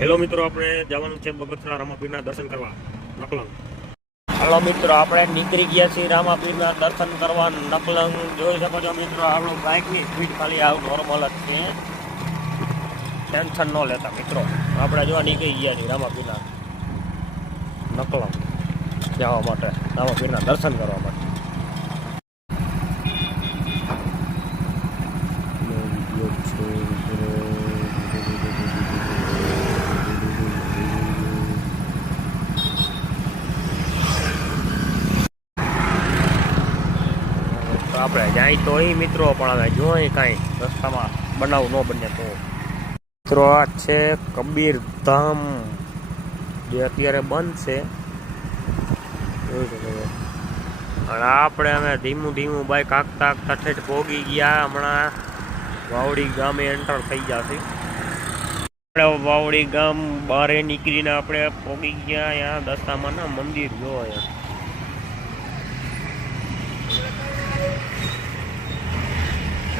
Hello મિત્રો, આપણે જવાનું છે બગસરા રામાપીરના દર્શન કરવા નકલંગ. હાલો મિત્રો, આપણે નીકળી ગયા છીએ રામાપીરના દર્શન કરવા નકલંગ. જોઈ શકો છો મિત્રો, આપણું બાઇકની સ્પીડ ખાલી આવું નોર્મલ જ છે, ટેન્શન ન લેતા મિત્રો. આપણે જોવા નીકળી ગયા છીએ રામાપીરના નકલંગ જવા માટે, રામાપીરના દર્શન કરવા માટે. આપણે જાય તો એ મિત્રો, પણ હવે જોઈ કાંઈ રસ્તામાં બનાવ ન બને તો. મિત્રો આ છે કબીર ધામ, જે અત્યારે બંધ છે. અને આપણે અમે ધીમું ધીમું બાઈક આંકતા આંકતા ઠેઠ પહોંચી ગયા. હમણાં વાવડી ગામે એન્ટર થઈ જશે. આપણે વાવડી ગામ બહાર નીકળીને આપણે પહોંચી ગયા અહીંયા દશામાના મંદિર. જો અહીંયા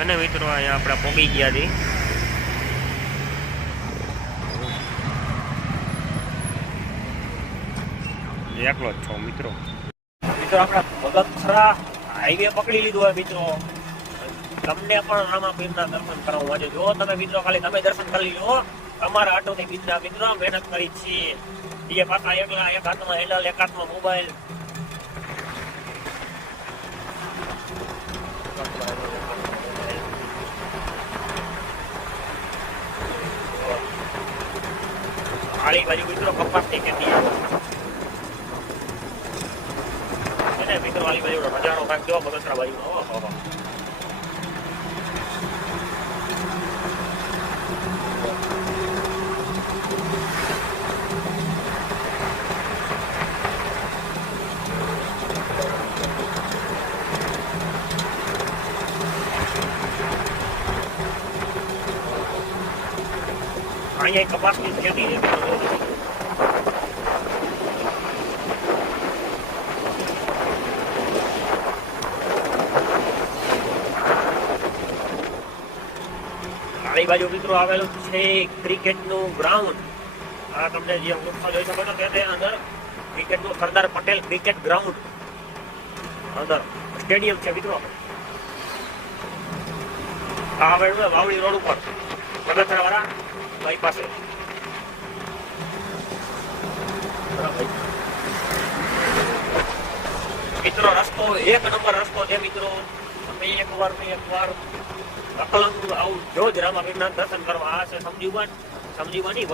અને મિત્રો અહીંયા આપણે પહોંચી ગયા છીએ. એકલો જ છો મિત્રો. મિત્રો આપણે બગસરા હાઈવે પકડી લીધું હોય મિત્રો. તમને પણ રામાપીરના દર્શન કરવા માટે જો તમે મિત્રો, ખાલી તમે દર્શન કરી લો. તમારા આટોથી બીજા મિત્રો મહેનત કરી છીએ. એ પાછા એકલા, એક હાથમાં હેન્ડલ, એક હાથમાં મોબાઈલ. આળી બાજુ મિત્રો કપાસની ખેતી એને મિત્રો, આળી બાજુ નજારો કાંઈક જો બગસરા બાજુ. ઓહો, અહીંયા કપાસની ખેતી છે. આળી બાજુ મિત્રો આવેલું છે ક્રિકેટનું ગ્રાઉન્ડ. આ તમને જે વૃક્ષો જોઈ શકો છો તે અંદર ક્રિકેટનું સરદાર પટેલ ક્રિકેટ ગ્રાઉન્ડ અંદર સ્ટેડિયમ છે મિત્રો. આ આવેલું વાવડી રોડ ઉપર બગસરા વાળા ભાઈ પાસે. મિત્રો રસ્તો એક નંબર રસ્તો છે મિત્રો. તમે એકવાર નકલંગ આવું જો જ રામાપીરના દર્શન કરવા. આ છે સમજીવાની